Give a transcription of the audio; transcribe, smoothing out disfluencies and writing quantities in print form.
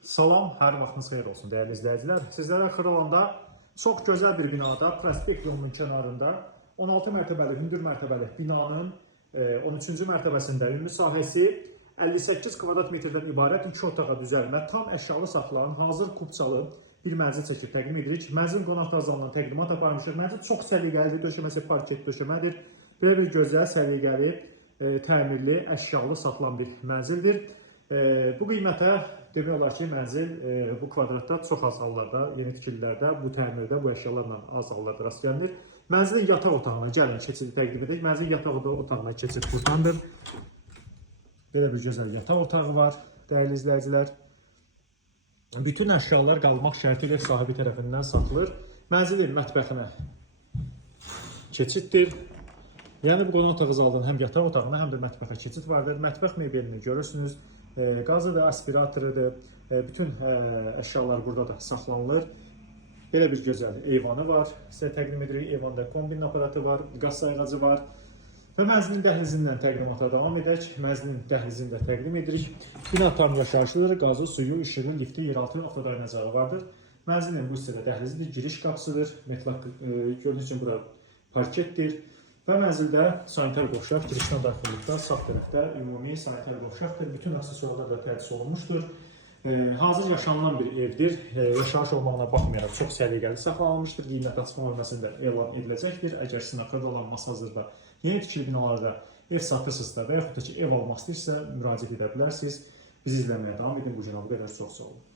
Salam, hər vaxtınız xeyir olsun dəyərli izləyicilər. Sizlərə Xırılanda çox gözəl bir binada, prospekt yolunun kənarında 16 mərtəbəli, hündür mərtəbəli binanın 13-cü mərtəbəsində ümumi sahəsi 58 kvadrat metrdən ibarət 2 otağa düzəlmə, tam əşyalı saxlanan, hazır kubçalı bir mənzil çəkib təqdim edirik. Mənzil qonaqlar zalından təqdimat aparmışıq. Mənzil çox səliqəlidir, döşəməsi parket döşəmədir. Belə bir gözəl, səliqəli, təmirli, əşyalı saxlanan bir mənzildir. Bu qiymətə demək olar ki, mənzil bu kvadratda çox az hallarda, yeni tikililərdə, bu təmirdə, bu əşyalarla az hallarda rast gəlinir. Mənzilin yataq otağına gəlin, keçidi təqdim edək. Mənzilin yataq otağına keçid buradandır. Belə bir gözəl yataq otağı var, dəyərli izləyicilər. Bütün əşyalar qalmaq şərti ilə sahibi tərəfindən satılır. Mənzilin mətbəxinə keçiddir. Yəni bu qonaq otağı zalının həm yataq otağına, həm də mətbəxə keçid vardır. Mətbəx mebelini görürsünüz. Qazıdır, aspiratorıdır. Bütün əşyalar burada da saxlanılır. Belə bir gözəl eyvanı var. Sizə təqdim edirik. Eyvanda kombin aparatı var, qaz sayğacı var. Və mənzilin dəhlizindən təqdimata davam edək. Mənzilin dəhlizini də təqdim edirik. Bina tam yaşayışlıdır. Qazı, suyu, işığı, lifti, yeraltı avtodayanacağı vardır. Mənzilin bu hissədə dəhlizidir, giriş qapısıdır. Metlaq gördüyünüz üçün bura parketdir. Və mənzildə sanitar qovşaq, girişdən daxillikdə sağ tərəfdə ümumi sanitar qovşaqdır. Bütün aksesuarlar da tədris olunmuşdur. Hazır yaşanılan bir evdir. Yaşayış olmağına baxmayaraq çox səliqəli saxlanılmışdır. Qiymət açıqlama bölməsində elan ediləcəkdir. Əgər sizin axırda olan masa hazırda yeni tikili binalarda ev satırsınızsa və yaxud da ki ev almaq istəyirsə müraciət edə bilərsiniz. Bizi izləməyə davam edin. Bu günə bu qədər. Çox sağ olun.